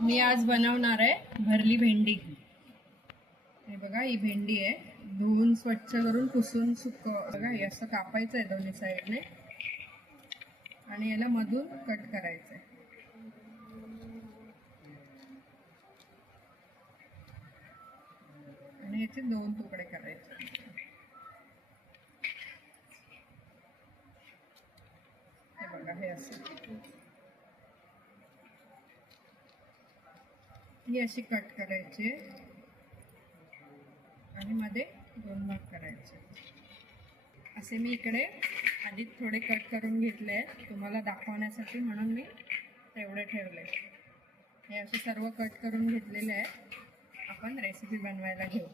मी आज बनवणार आहे भरली भेंडी. हे बघा ही भेंडी आहे. धुवून स्वच्छ करून पुसून सुक बघा हे असं कापायचं आहे दोन्ही साईडने. आणि याला मधून कट करायचं आहे. आणि याचे दोन तुकडे करायचे. हे बघा हे असं. ही अशी कट करायची. आणि मध्ये दोन भाग करायचे. असे मी इकडे आधी थोडे कट करून घेतले आहेत. तुम्हाला दाखवण्यासाठी म्हणून मी तेवढे ठेवले. हे असे सर्व कट करून घेतलेले आहेत. आपण रेसिपी बनवायला घेऊ.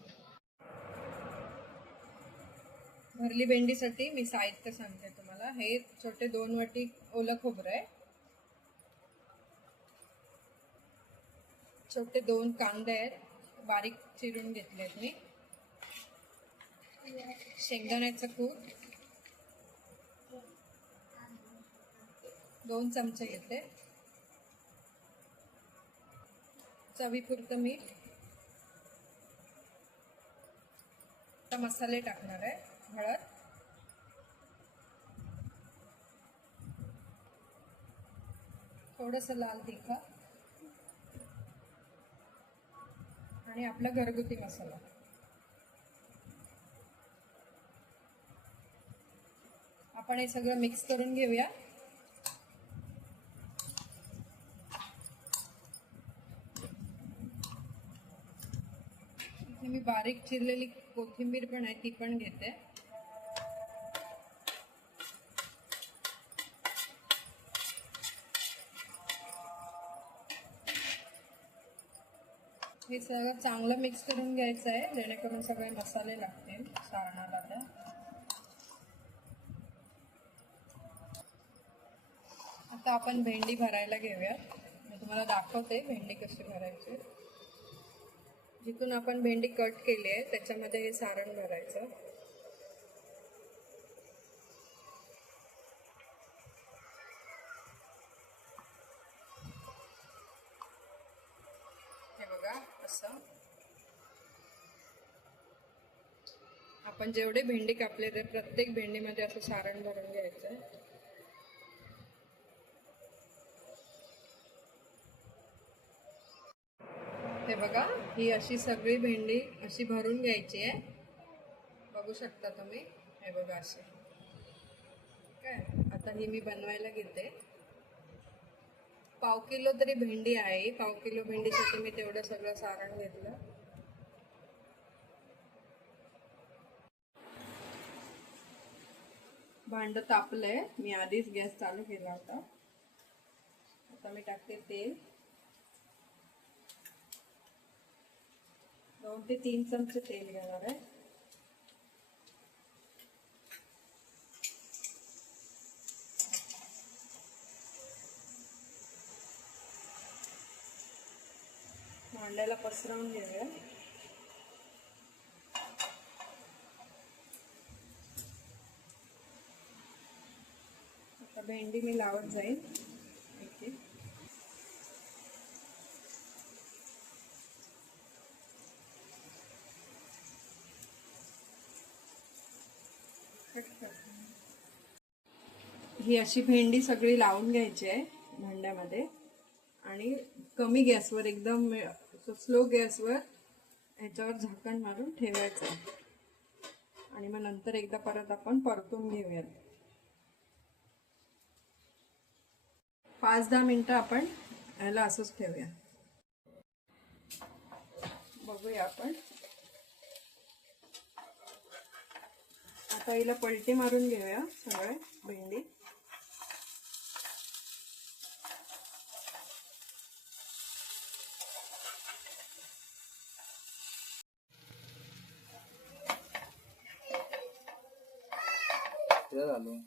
भरली भेंडीसाठी मी साहित्य सांगते तुम्हाला. हे छोटे दोन वाटी ओलं खोबरं आहे. छोटे दोन कांदे आहेत. बारीक चिरून घेतले आहेत मी. शेंगदाण्याचं कूट. दोन चमचे घेते. चवीपुरतं मीठ. आता मसाले टाकणार आहे. हळद. थोडंसं लाल तिखा आणि आपला घरगुती मसाला. आपण हे सगळं मिक्स करून घेऊया. मी बारीक चिरलेली कोथिंबीर पण आहे ती पण घेते. हे सगळं चांगलं मिक्स करून घ्यायचं आहे जेणेकरून सगळे मसाले लागतील सारणाला तर आता आपण भेंडी भरायला घेऊया मी तुम्हाला दाखवते भेंडी कशी भरायची. जिथून आपण भेंडी कट केली आहे त्याच्यामध्ये हे सारण भरायचं हे बघा असं. आपण जेवढे भेंडी कापले ते प्रत्येक भेंडीमध्ये असं सारण भरून घ्यायचं. आहे हे बघा ही अशी सगळी भेंडी अशी भरून घ्यायची आहे. बघू शकता तुम्ही? हे बघा अशी. काय? आता ही मी बनवायला घेते. पाव किलो तरी भेंडी आहे. पाव किलो भेंडीसाठी मी तेवढं सगळं सारण घेतलं. भांड तापलंय. मी आधीच गॅस चालू केला होता. आता मी टाकते तेल. दोन ते तीन चमचे तेल घेणार आहे. भांड्याला पसरवून घेऊया. आता भेंडी मी लावत जाईल एक ही अशी भेंडी सगळी लावून घ्यायची आहे भांड्यामध्ये. आणि कमी गॅसवर एकदम स्लो गॅसवर ह्याच्यावर झाकण मारून ठेवायचं. आणि मग नंतर एकदा परत आपण परतून घेऊयात. पाच दहा मिनटं आपण याला असंच ठेवूया. बघूया आपण. आता हिला पलटी मारून घेऊया सगळे भेंडी. ते झालं.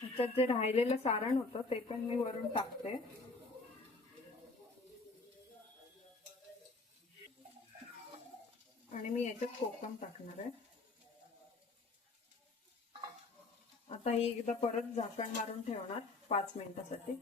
त्यात जे राहिलेलं सारण होतं ते पण मी वरून टाकते. आणि मी याच्यात कोकम टाकणार आहे. आता ही एकदा परत झाकण मारून ठेवणार पाच मिनिटासाठी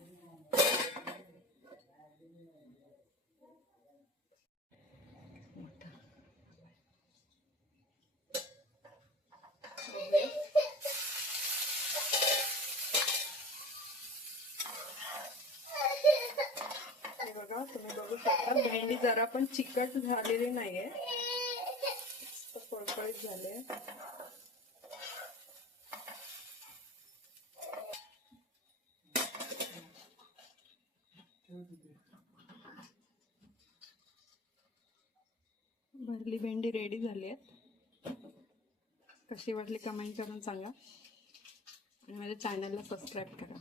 हे बघा तुम्ही बघू शकता भेंडी जरा पण चिकट झालेली नाहीये. मस्त फळफळीत झाले. भरली भेंडी रेडी झाली आहे कशी वाटली कमेंट करून सांगा. आणि माझ्या चॅनलला सबस्क्राईब करा.